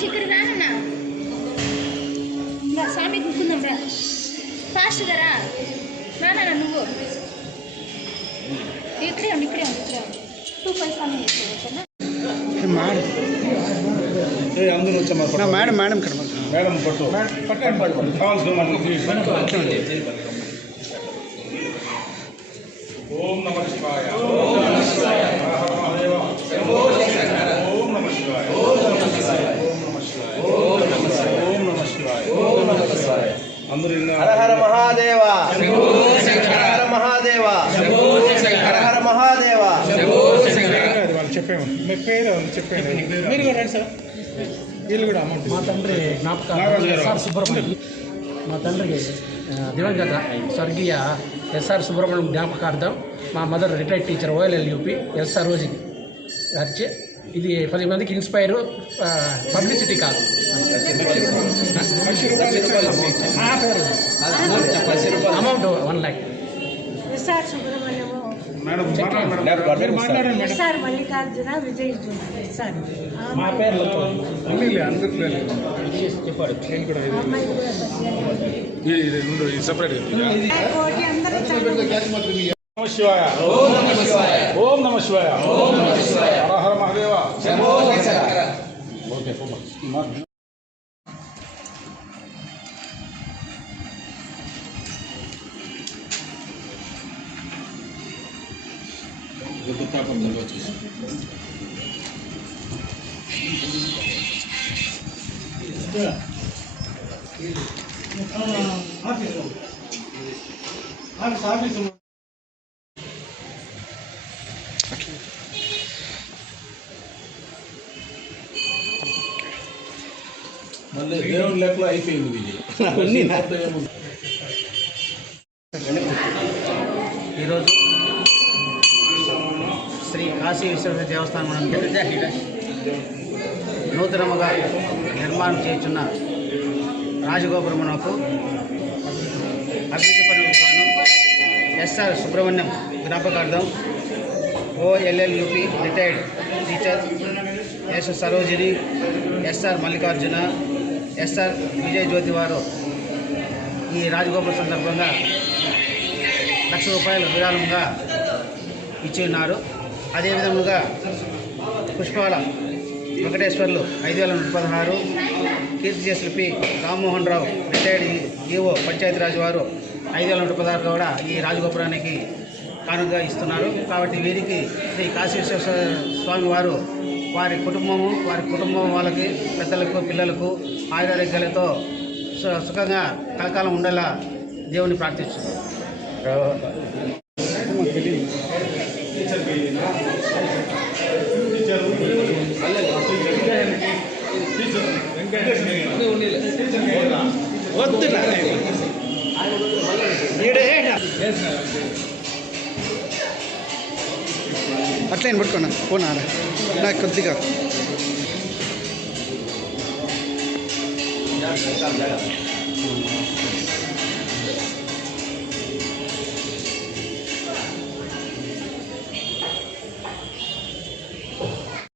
రమేష్ ఇక్కడ రానన్నా ఇంకా స్వామి కూకుందాం రా ఫాస్ట్గా రా రానా నువ్వు ఇక్కడే ఉండి 2 స్వామి ఓకేనా అందరూ వచ్చా మేడం మేడం పట్టు ఓం నమః శివాయ ఓం నమః శివాయ ఓం నమః శివాయ ఓం నమః శివాయ ఓం నమః శివాయ ఓం నమః శివాయ ఓం నమః శివాయ అందరూ హర హర మహాదేవ శంభో శంకర హర మహాదేవ శంభో శంకర హర మహాదేవ శంభో శంకర వాళ్ళు చెప్పాము మీ పేరు చెప్పండి మీరు కూడా రండి సార్ వీళ్ళు కూడా అమౌంట్ మా తండ్రి జ్ఞాపకార్థం ఎస్ఆర్ సుబ్రహ్మణ్యం మా తండ్రికి దివంగత స్వర్గీయ ఎస్ఆర్ సుబ్రహ్మణ్యం జ్ఞాపకార్థం మా mother retired teacher OLLUP S R రోజు వచ్చి ఇది 10 మందికి ఇన్స్పైర్ పబ్లిసిటీ కాదు amount 1 lakh S R Subrahmanyam S R Mallikarjuna Vijay sir మా పేర్లు చెప్పాడు నేను కూడా సపరేట్ నమ శివాయ ఓం నమ శివాయ ఓం నమ శివాయ ఓం నమ శివాయ హర హర మహాదేవ శంభో శంకర ఓకే మళ్ళీ దేవుని లెక్కలో అయిపోయింది ఈరోజు శ్రీ కాశీ విశ్వనాథ దేవస్థానం నూతనముగా నిర్మాణం చేస్తున్న రాజగోపురమునకు అభివృద్ధి పనులకు గాను ఎస్ఆర్ సుబ్రహ్మణ్యం జ్ఞాపకార్థం OLLUP retired teacher S Sarojini S R Mallikarjuna S R Vijay Jyothi వారు ఈ రాజగోపుర సందర్భంగా ₹1,00,000 విరాళంగా ఇచ్చి ఉన్నారు. అదేవిధంగా పుష్పాల వెంకటేశ్వర్లు 5,116, కీర్తిశేషులు P Rammohan Rao retired EO Panchayati Raj వారు 5,116 కూడా ఈ రాజగోపురానికి కానుకగా ఇస్తున్నారు. కాబట్టి వీరికి శ్రీ కాశీ విశ్వేశ్వర స్వామి వారు వారి కుటుంబం వాళ్ళకి పెద్దలకు పిల్లలకు ఆయురారోగ్యాలతో సుఖంగా కలకాలం ఉండేలా దేవుని ప్రార్థిస్తున్నాం. అట్లా పట్టుకున్నా పోనా నాకు కొద్దిగా